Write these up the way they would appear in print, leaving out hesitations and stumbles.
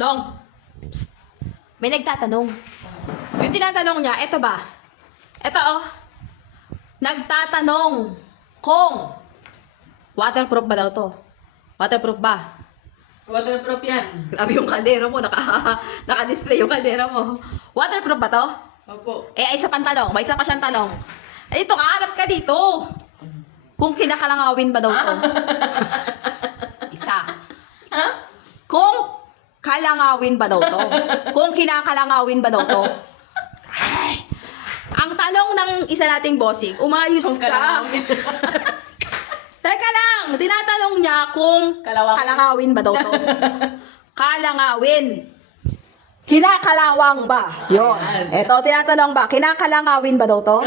Dong, psst. May nagtatanong. Yung tinatanong niya, eto ba? Eto oh. Nagtatanong kung waterproof ba daw to? Waterproof ba? Waterproof yan. Grabe yung kaldero mo, naka-display yung kaldero mo. Waterproof ba to? Opo. Eh, isa pang tanong. May isa pa siyang tanong. Eh, ito, kaharap ka dito. Kung kinakalangawin ba daw to? Isa. Ha? Kung kalangawin ba daw to? Kung kinakalangawin ba daw to? Ay, ang tanong ng isa nating bossing, umayos Kung ka. kalangawin. Teka lang, tinatanong niya kung kalangawin ba daw to? Kalangawin. Kinakalawang ba? Yun. Ayan. Eto, tinatanong ba, kinakalangawin ba daw to?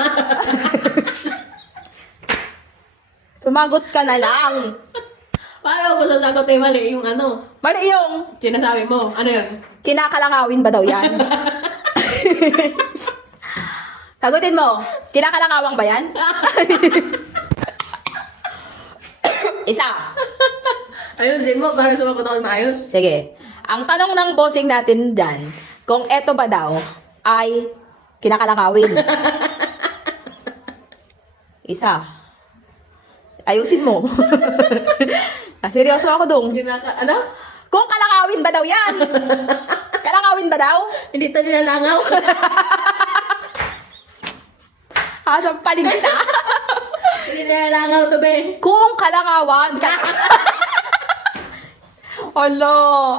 Sumagot ka na lang. Paano mo sasagot eh mali yung ano? Mali yung Sinasabi mo. Ano yun? kinakalangawin ba daw yan? Sagutin mo, kinakalangawang ba yan? Isa. Ayusin mo para sumagot ako maayos. Sige. Ang tanong ng bossing natin dyan, kung eto ba daw ay kinakalangawin. Isa. Ayusin mo. Seryoso ako dong. Ano? Kung kalangawin ba daw yan? Kalangawin ba daw? Hindi to nilalangaw. Sampaling kita. Hindi nilalangaw to be. Kung kalangawan. Olo.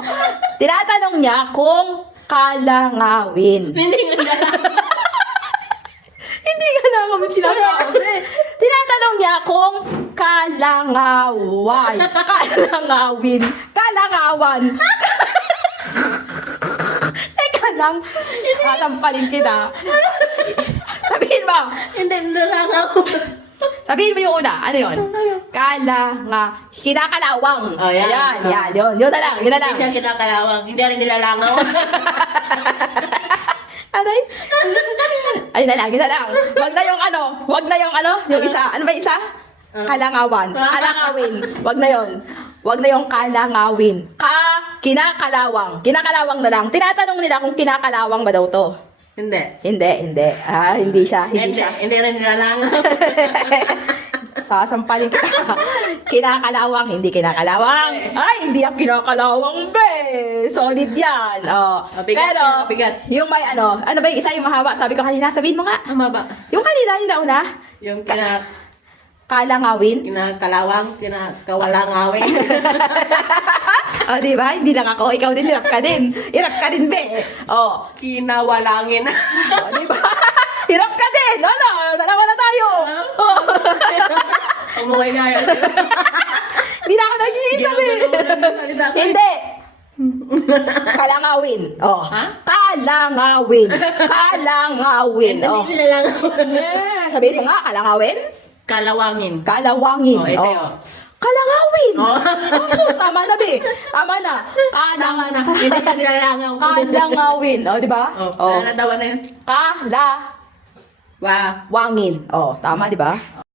Tinatanong niya kung kalangawin. Hindi nga nilalangaw. Hindi kalangawin sinasabi. Tinatanong niya kung kalangawan. Kalangawin. Kalangawan. Teka lang. Sasampalin kita. Sabihin mo. Hindi nilalangaw. Sabihin mo yung una. Ano yun? Kinakalawang. Oh, yan. Yan. Yun na lang. Yun na lang. Hindi siya kinakalawang. Hindi rin nilalangaw. Aray. Ayun na lang. Yun na lang. Wag na yung ano. Yung isa. Ano ba yung isa? Kalangawan. Kalangawin. Wag na yun. Wag na yung kalangawin. Kinakalawang. Kinakalawang na lang. Tinatanong nila kung kinakalawang ba daw to. Hindi. Hindi. Hindi siya. Hindi rin nilalangaw. Sasampalin kita. Kinakalawang, hindi kinakalawang. Ay, hindi ang kinakalawang, be. Solid yan. Oh. Mabigat Pero, yan, mabigat. yung may ano ba yung isa yung mahaba? Sabi ko kanina, sabihin mo nga. Tama ba? Yung kanina, yung nauna, Yung kalangawin. kinakalawang, kinakawalangawin. Oh, di ba? Hindi lang ako. Ikaw din, hirap ka din. Hirap ka din, be. Oh. Kinawalangin. Oh, di ba? Hirap ka din. Ano? Dalawa na tayo. Oh. Umuwi na yun. Hindi na ako nag-iisa, be. Hindi. Kalangawin. Oh. Ha? Kalangawin. Kalangawin. Oh. Hindi nilalangaw. Yeah. Sabihin mo nga, kalangawin? Kalawangin. Kalawangin. Oh, sa'yo. Kalangawin. Oh. Sus, tama na, be. Tama na. Tama na. Hindi ka nilalangaw. Kalangawin. Oh, di ba? Oh. Kaladawa na yun. Kalawangin. Wa. Oh, tama, di ba?